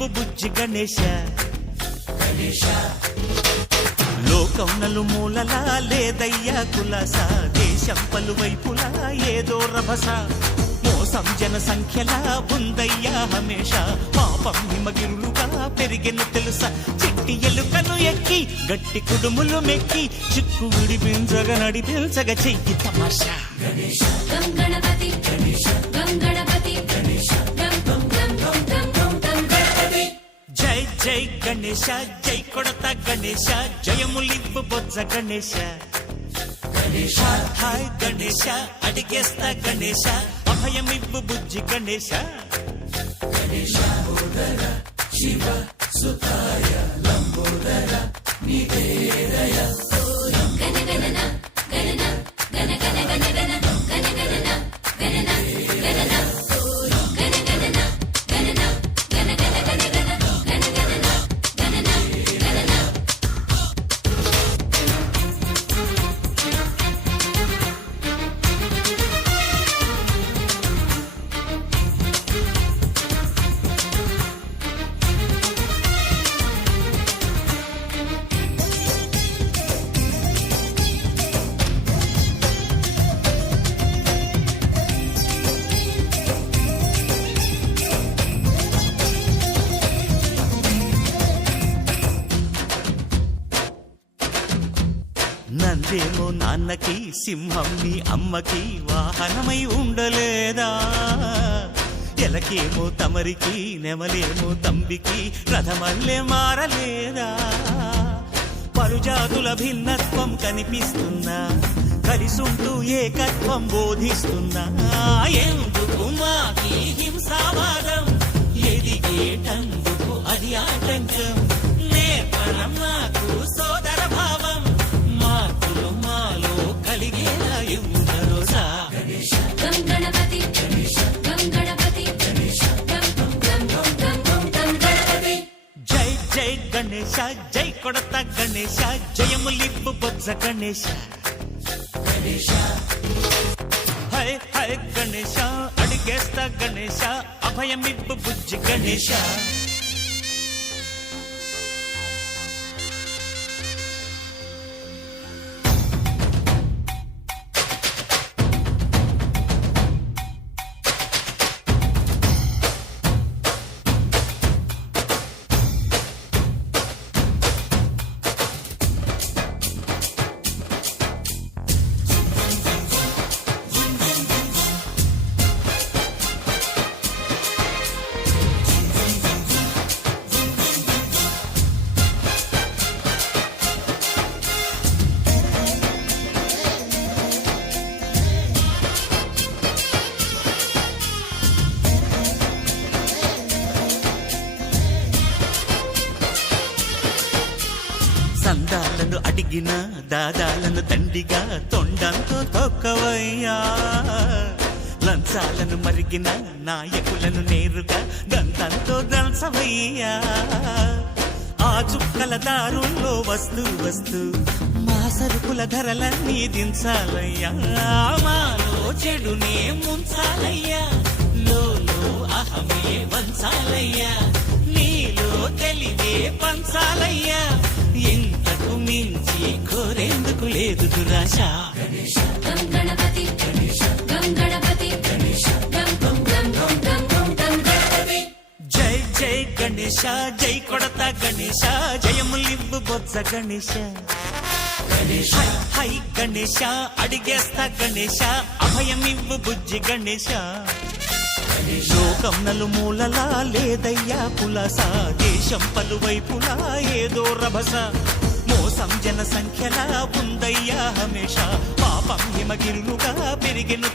భయమివ్వు బుజ్జి గణేశ. లోకం నలుమూలలా లేదయ్యా కులాస, దేశం పలువైపులా ఏదో రభస. మోసం జన సంఖ్యలా ఉందయ్యా హమేష, పాపం హిమగిరులుగా పెరిగెను తెలుసా. చిట్టి ఎలుకను ఎక్కి గట్టి కుడుములు మెక్కి, చిక్కు విడిపించగా నడిపించగా చెయ్యి తమాషా. జై జై గణేశ, జై కొడత గణేశ, జయములివ్వు బొజ్జ గణేశ. హాయ్ గణేశ, అడిగేస్తా గణేశ, అభయమివ్వు బుజ్జి గణేశ. శివ సుతాయ లంబోదర నివేదయ. నందేమో నాన్నకి, సింహం నీ అమ్మకి వాహనమై ఉండలేదా. ఎలకేమో తమరికి, నెమలేమో తంబికి రథమల్లే మారలేదా. పరుజాతుల భిన్నత్వం కనిపిస్తున్నా, కలిసుంటూ ఏకత్వం బోధిస్తున్నా. ఎందుకు మాకి హింసావాదం, ఎదిగేటందుకు అది ఆటంకం. నేర్పరం నాకు సోదర భావం, మార్పులు మాలో కలిగేలా ఇవ్వు భరోసా. జై జై గణేశ, జై కొడత గణేశ, జయములివ్వు బొజ్జ గణేశ. హై హై గణేశ, అడిగేస్తా గణేశ, అభయమివ్వు బుజ్జి గణేశ. సందాలను అడిగిన దాదాలను దండిగా తొండంతో తొక్కవయ్యా. లంచాలను మరిగిన నాయకులను నేరుగా గంతంతో దంచవయ్యా. ఆ చుక్కల దారుల్లో వస్తూ వస్తూ మా సరుకుల ధరలన్నీ దించాలయ్యా. మాలో చెడునే ముంచాలయ్యా, లోలో అహమే వంచాలయ్యా. నీలో తెలివే పంచాలయ్యా, ఇంతకు మించి కోరేందుకు లేదు దురాశ. జై జై గణేశ, జై కొడత గణేశ, జయములివ్వు బొజ్జ గణేశ. హై హై గణేశ, అడిగేస్తా గణేశ, అభయమివ్వు బుజ్జి గణేశ. లోకం నలుమూలలా లేదయ్యా కులాస, దేశం పలువైపులా ఏదో రభస. మోసం జన సంఖ్యలా ఉందయ్యా హమేష, పాపం హిమగిరులుగా పెరిగెను